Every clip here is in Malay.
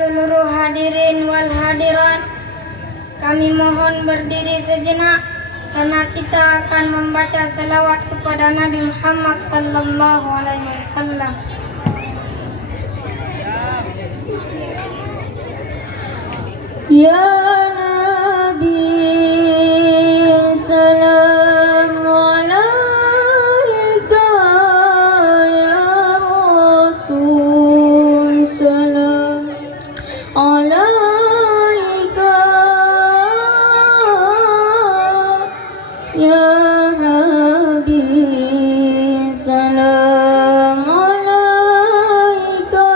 seluruh hadirin wal hadirat, kami mohon berdiri sejenak karena kita akan membaca selawat kepada Nabi Muhammad sallallahu alaihi wasallam. Ya Nabi salam alaika, ya Rasul salam alaika, ya Habib salam alaika.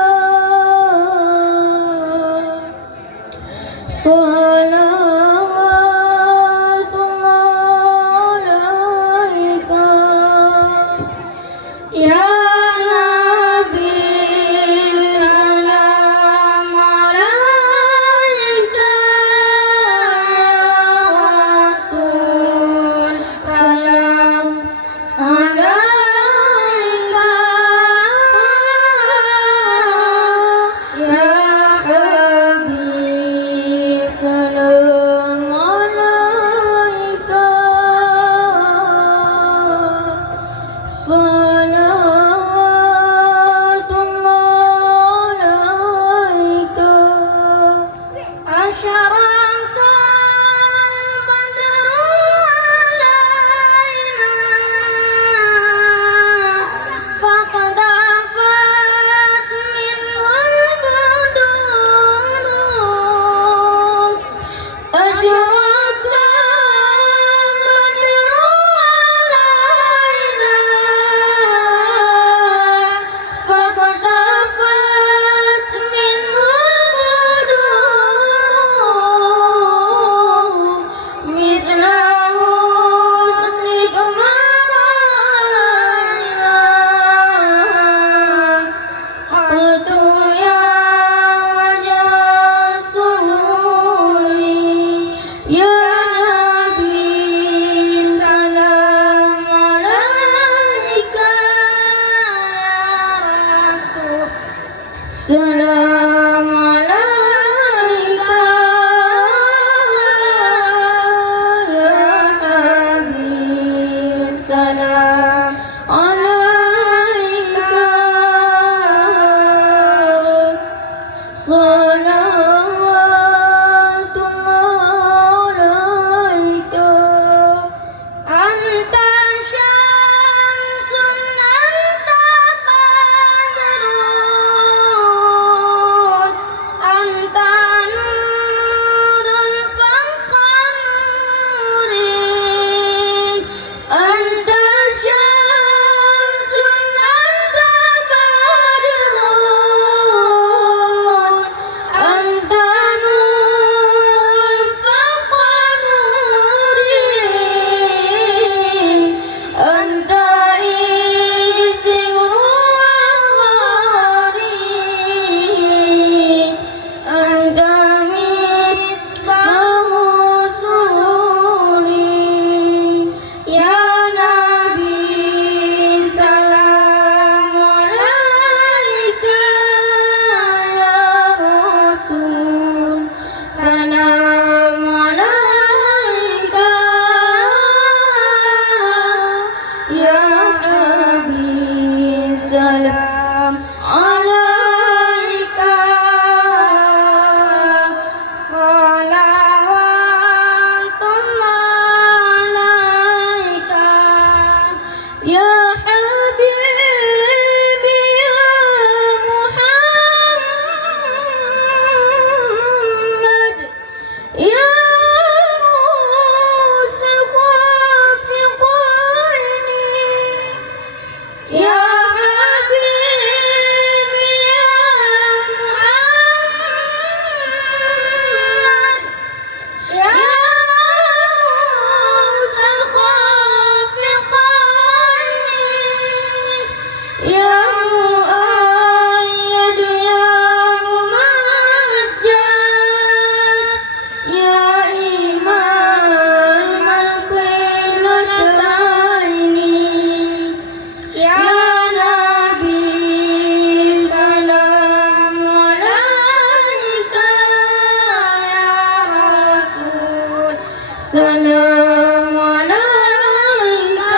Salam alaika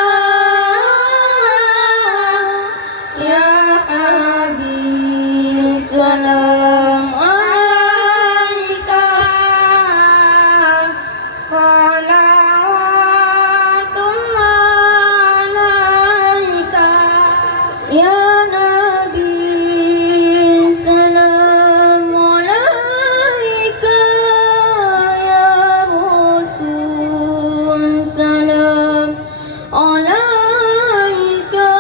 ya Habib, salam alaika, salawatullah alaika ya Nabi, salam alaika ya Rasul, salam alaika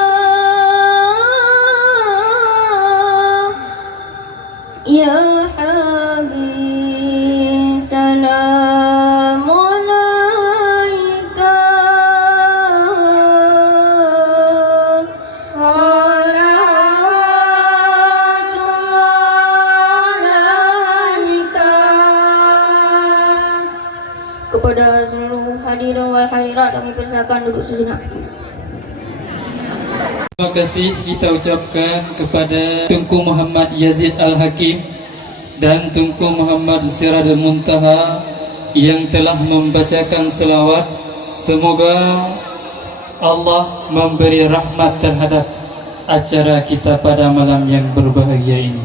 ya Habib, salam alaika, salawatullah alaika. Kepada seluruh hadirin wal hadirat kami persilakan duduk sejenak. Terima kasih kita ucapkan kepada Tunku Muhammad Yazid Al-Hakim dan Tunku Muhammad Siradul Muntaha yang telah membacakan selawat. Semoga Allah memberi rahmat terhadap acara kita pada malam yang berbahagia ini.